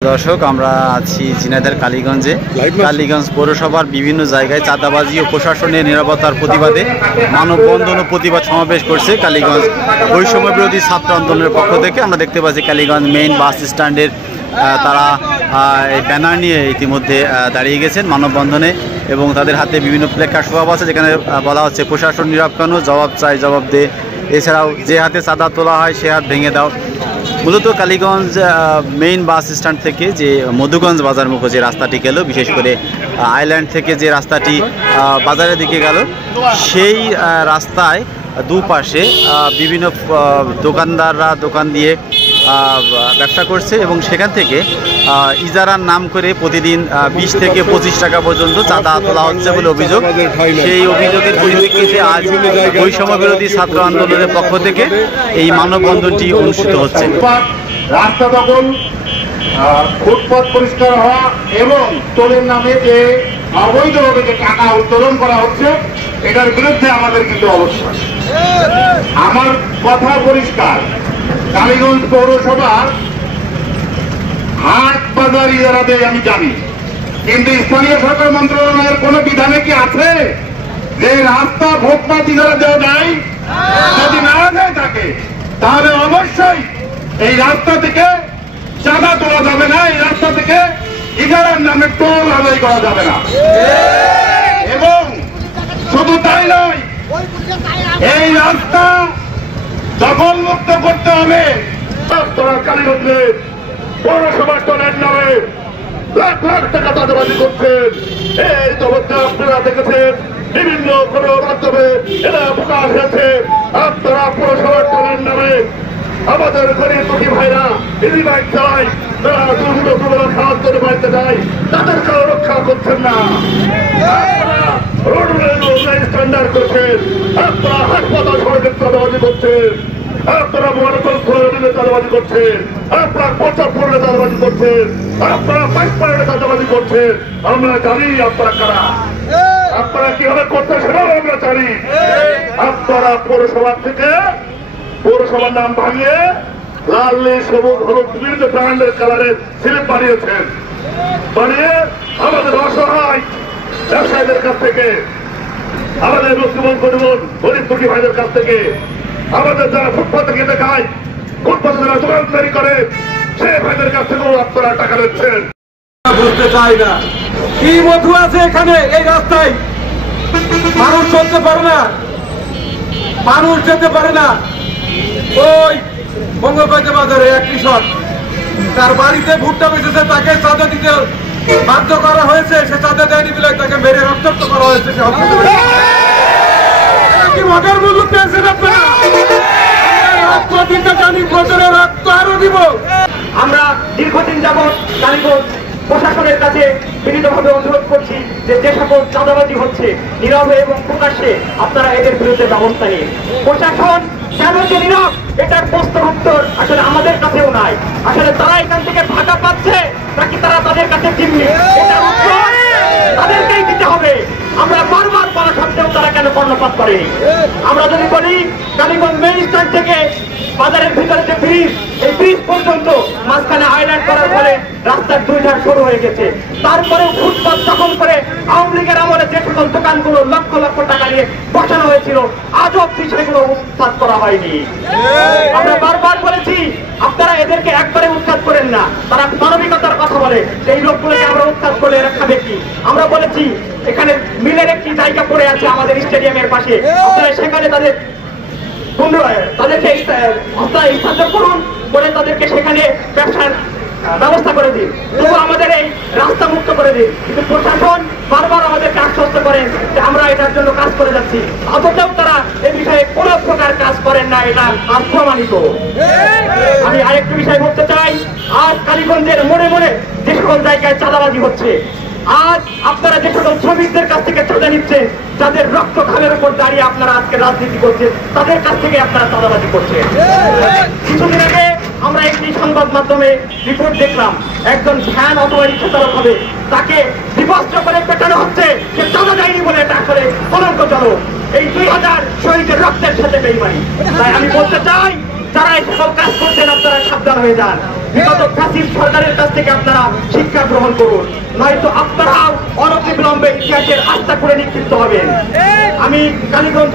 দর্শক, আমরা আছি ঝিনাইদহের কালীগঞ্জ পৌরসভার বিভিন্ন জায়গায় চাঁদাবাজি ও প্রশাসনের নিরাপত্তার প্রতিবাদে মানববন্ধন ও প্রতিবাদ সমাবেশ করছে কালীগঞ্জ বৈষম্য বিরোধী ছাত্র আন্দোলনের পক্ষ থেকে। আমরা দেখতে পাচ্ছি কালীগঞ্জ মেইন বাস স্ট্যান্ডের তারা এই ব্যানার নিয়ে ইতিমধ্যে দাঁড়িয়ে গেছেন মানববন্ধনে এবং তাদের হাতে বিভিন্ন প্লেকার্ড শোভাব আছে, যেখানে বলা হচ্ছে প্রশাসন নীরব কেন, জবাব চাই জবাব দে। এছাড়াও যে হাতে চাঁদা তোলা হয় সে হাত ভেঙে দাও। মূলত কালীগঞ্জ মেইন বাস স্ট্যান্ড থেকে যে মধুগঞ্জ বাজার মুখে যে রাস্তাটি গেল, বিশেষ করে আইল্যান্ড থেকে যে রাস্তাটি বাজারের দিকে গেল, সেই রাস্তায় দুপাশে বিভিন্ন দোকানদাররা দোকান দিয়ে ব্যবসা করছে এবং সেখান থেকে ইজারার নাম করে প্রতিদিন 20 থেকে 25 টাকা পর্যন্ত চাঁদা তোলা হচ্ছে বলে অভিযোগ। সেই অভিযোগের পরিপ্রেক্ষিতে আজ বৈষম্য বিরোধী ছাত্র আন্দোলনের পক্ষ থেকে এই মানববন্ধনটি অনুষ্ঠিত হচ্ছে। রাস্তা দখল, ফুটপাত পরিষ্কার হওয়া এবং টোলের নামে যে অবৈধভাবে যে টাকা উত্তোলন করা হচ্ছে, এটার বিরুদ্ধে আমাদের কিন্তু অবস্থান। আমার কথা পরিষ্কার, কালীগঞ্জ পৌরসভার হাট বাজার ইজারা দেয় আমি জানি, কিন্তু স্থানীয় সরকার মন্ত্রণালয়ের কোন বিধানে কি আছে যে রাস্তা ফুটপাত ইজারা দেওয়া যায়? যদি না দেয় থাকে তাহলে অবশ্যই এই রাস্তা থেকে চাঁদা তোলা যাবে না, এই রাস্তা থেকে ইজারার নামে টোল আদায় করা যাবে না। এবং শুধু তাই নয়, এই রাস্তা দখল মুক্ত করতে হবে। কালীগঞ্জে পৌরসভার টোলের নামে লাখ লাখ টাকা চাঁদাবাজি করছেন, এই তবদ্ধ আপনারা দেখেছেন, বিভিন্ন মাধ্যমে এটা প্রকাশ হয়েছে। আপনারা পৌরসভার টোলের নামে আমাদের গরিব দুঃখী ভাইরা ইজি বাইক চালায়, তারা সাহায্য বাড়িতে যায়, তাদেরকেও রক্ষা করছেন না। আপনারা রোড স্ট্যান্ডার্ড করছেন, আপনারা হাসপাতাল সড়কের চাঁদাবাজি করছেন, আপনারা মহানগর দিলে চাঁদাবাজি করছেন, আপনারা প্রচার করলে চাঁদাবাজি করছেন, আপনারা বাইক পাড়ে চাঁদাবাজি করছেন। আমরা জানি আপনারা কারা, আপনারা কিভাবে করতে সেটাও আমরা জানি। আপনারা পৌরসভা থেকে পৌরসভার নাম ভাঙিয়ে লাল নীল সবুজ হলুদ বিভিন্ন ব্র্যান্ডের কালারের স্লিপ বানিয়েছেন, বানিয়ে আমাদের অসহায় ব্যবসায়ীদের কাছ থেকে, আমাদের মুসলিম গরিব দুঃখী ভাইদের কাছ থেকে, আমাদের যারা ফুটপাতে খেতে খায়, ফুটপাতে যারা দোকানদারি করে, সেই ভাইদের কাছ থেকেও আপনারা টাকা নিচ্ছেন। বুঝতে চাই না কি মধু আছে এখানে। এই রাস্তায় মানুষ চলতে পারে না, মানুষ যেতে পারে না। ওই বঙ্গবাজার বাজারে এক কৃষক তার বাড়িতে ভুট্টা বেঁচেছে, তাকে চাঁদা দিতে বাধ্য করা হয়েছে, সে চাঁদা দেয়নি বলে তাকে মেরে রক্তাক্ত করা হয়েছে। কি মজার মূল্য পেয়েছেন আপনারা? রক্ত দিতে জানি, প্রচুরের রক্ত আরো দিব। আমরা দীর্ঘদিন যাবৎ কালীগঞ্জ প্রশাসনের কাছে বিনীতভাবে অনুরোধ করছি যে যে সকল চাঁদাবাজি হচ্ছে নীরবে এবং প্রকাশ্যে আপনারা এদের বিরুদ্ধে ব্যবস্থা নিন। প্রশাসন কেন যে নীরব, এটার প্রশ্নের উত্তর আসলে আমাদের কাছেও নাই। আসলে তারা এখান থেকে ভাটা পাচ্ছে নাকি তারা তাদের কাছে জিম্মি, এটার উত্তর তাদেরকেই দিতে হবে। আমরা বারবার বলা সত্ত্বেও তারা কেন কর্ণপাত করেনি? আমরা যদি বলি কালীগঞ্জ মেইন স্ট্যান্ড থেকে বাজারের ভিতরে যে ব্রিজ, এই ব্রিজ পর্যন্ত মাঝখানে আইল্যান্ড করার ফলে রাস্তার দুই ধার শুরু হয়ে গেছে। তারপরেও ফুটপাত দখল করে আওয়ামী লীগের আমলে যে সকল দোকানগুলো লক্ষ লক্ষ টাকা নিয়ে বসানো হয়েছিল, আজও অব্দি সেগুলো উৎখাত করা হয়নি। আমরা বারবার বলেছি আপনারা এদেরকে একবারে উৎখাত করেন না, তারা মানবিকতার কথা বলে, সেই লোকগুলোকে আমরা উৎখাত করে এরা খাবে কি? আমরা বলেছি এখানে মিলের একটি জায়গা পড়ে আছে আমাদের স্টেডিয়ামের পাশে, আপনারা সেখানে তাদেরকে স্থানান্তর করুন, করে তাদেরকে সেখানে ব্যবসার ব্যবস্থা করে দিন, তবু আমাদের এই রাস্তা মুক্ত করে দিন। কিন্তু প্রশাসন বারবার আমাদেরকে আশ্বস্ত করেন যে আমরা এটার জন্য কাজ করে যাচ্ছি, অথচ তারা এই বিষয়ে কোন প্রকার কাজ করেন না, এটা প্রমাণিত। আমি আরেকটি বিষয় বলতে চাই, আজ কালীগঞ্জের মোড়ে মোড়ে যে সকল জায়গায় চাঁদাবাজি হচ্ছে, আজ আপনারা যে সকল শ্রমিকদের কাছ থেকে চাঁদা নিচ্ছেন, যাদের রক্ত ঘামের উপর দাঁড়িয়ে আপনারা আজকে রাজনীতি করছেন, তাদের কাছ থেকে আপনারা চাঁদাবাজি করছেন। কিছুদিন আগে আমরা একটি সংবাদ মাধ্যমে রিপোর্ট দেখলাম, একজন ভ্যান অথবা রিক্সা চালক হবে, তাকে বিভস্ত্র করে পেটানো হচ্ছে, সে চাঁদা দেয়নি বলে এটা আসলে কলঙ্কজনক। এই 2000 শহীদের রক্তের সাথে বেইমানি। তাই আমি বলতে চাই যারা এই সকল কাজ করছেন আপনারা সাবধান হয়ে যান। বিগত ফ্যাসিস্ট সরকারের কাছ থেকে আপনারা শিক্ষা গ্রহণ করুন, নয়তো আপনারাও অনতিবিলম্বে ইতিহাসের আস্থা করে নিক্ষিপ্ত হবেন। আমি কালীগঞ্জ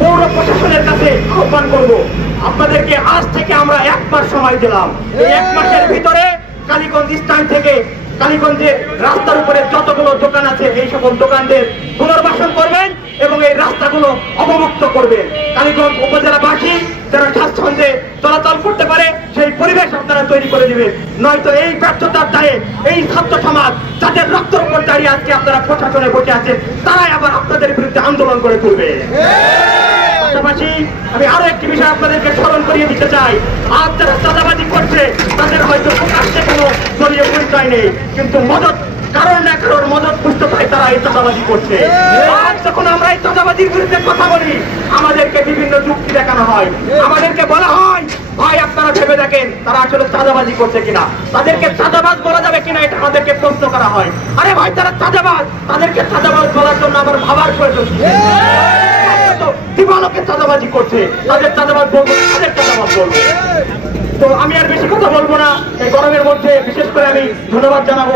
পৌর প্রশাসনের কাছে আহ্বান করব, আপনাদেরকে আজ থেকে আমরা 1 মাস সময় দিলাম। এই 1 মাসের ভিতরে কালীগঞ্জ স্ট্যান্ড থেকে কালীগঞ্জের রাস্তার উপরে যতগুলো দোকান আছে এই সকল দোকানদের পুনর্বাসন করবেন এবং এই রাস্তাগুলো অবমুক্ত করবেন। কালীগঞ্জ উপজেলাবাসী যারা স্বাচ্ছন্দ্যে চলাচল করতে পারে সেই পরিবেশ আপনারা তৈরি করে দিবেন, নয়তো এই ব্যর্থতার দায়ে এই ছাত্র সমাজ যাদের রক্তের উপর দাঁড়িয়ে আজকে আপনারা প্রশাসনে বসে আছেন তারাই আবার আপনাদের বিরুদ্ধে আন্দোলন করে তুলবে। পাশাপাশি আমি আরো একটি বিষয় আপনাদেরকে স্মরণ করিয়ে দিতে চাই, আজ যারা চাঁদাবাজি করছে তাদের হয়তো প্রকাশ্যে কোনো দলীয় পরিচয় নেই, কিন্তু মদত কারণ না কারণ মদত পুষ্টতায় তারা এই চাঁদাবাজি করছে। আজ যখন আমরা এই চাঁদাবাজির বিরুদ্ধে কথা বলি আমাদেরকে বিভিন্ন যুক্তি দেখানো হয়, আমাদেরকে বলা হয় ভাই আপনারা ভেবে দেখেন তারা আসলে চাঁদাবাজি করছে কিনা, তাদেরকে চাঁদাবাজ বলা যাবে কিনা এটা আমাদেরকে প্রশ্ন করা হয়। আরে ভাই তারা চাঁদাবাজ, তাদেরকে চাঁদাবাজ বলার জন্য আবার ভাবার প্রয়োজন দিবালোকে চাঁদাবাজি করছে, তাদের চাঁদাবাজ বলবো, তাদের চাঁদাবাজ বলবো। তো আমি আর বেশি কথা বলবো না, এই গরমের মধ্যে বিশেষ করে আমি ধন্যবাদ জানাবো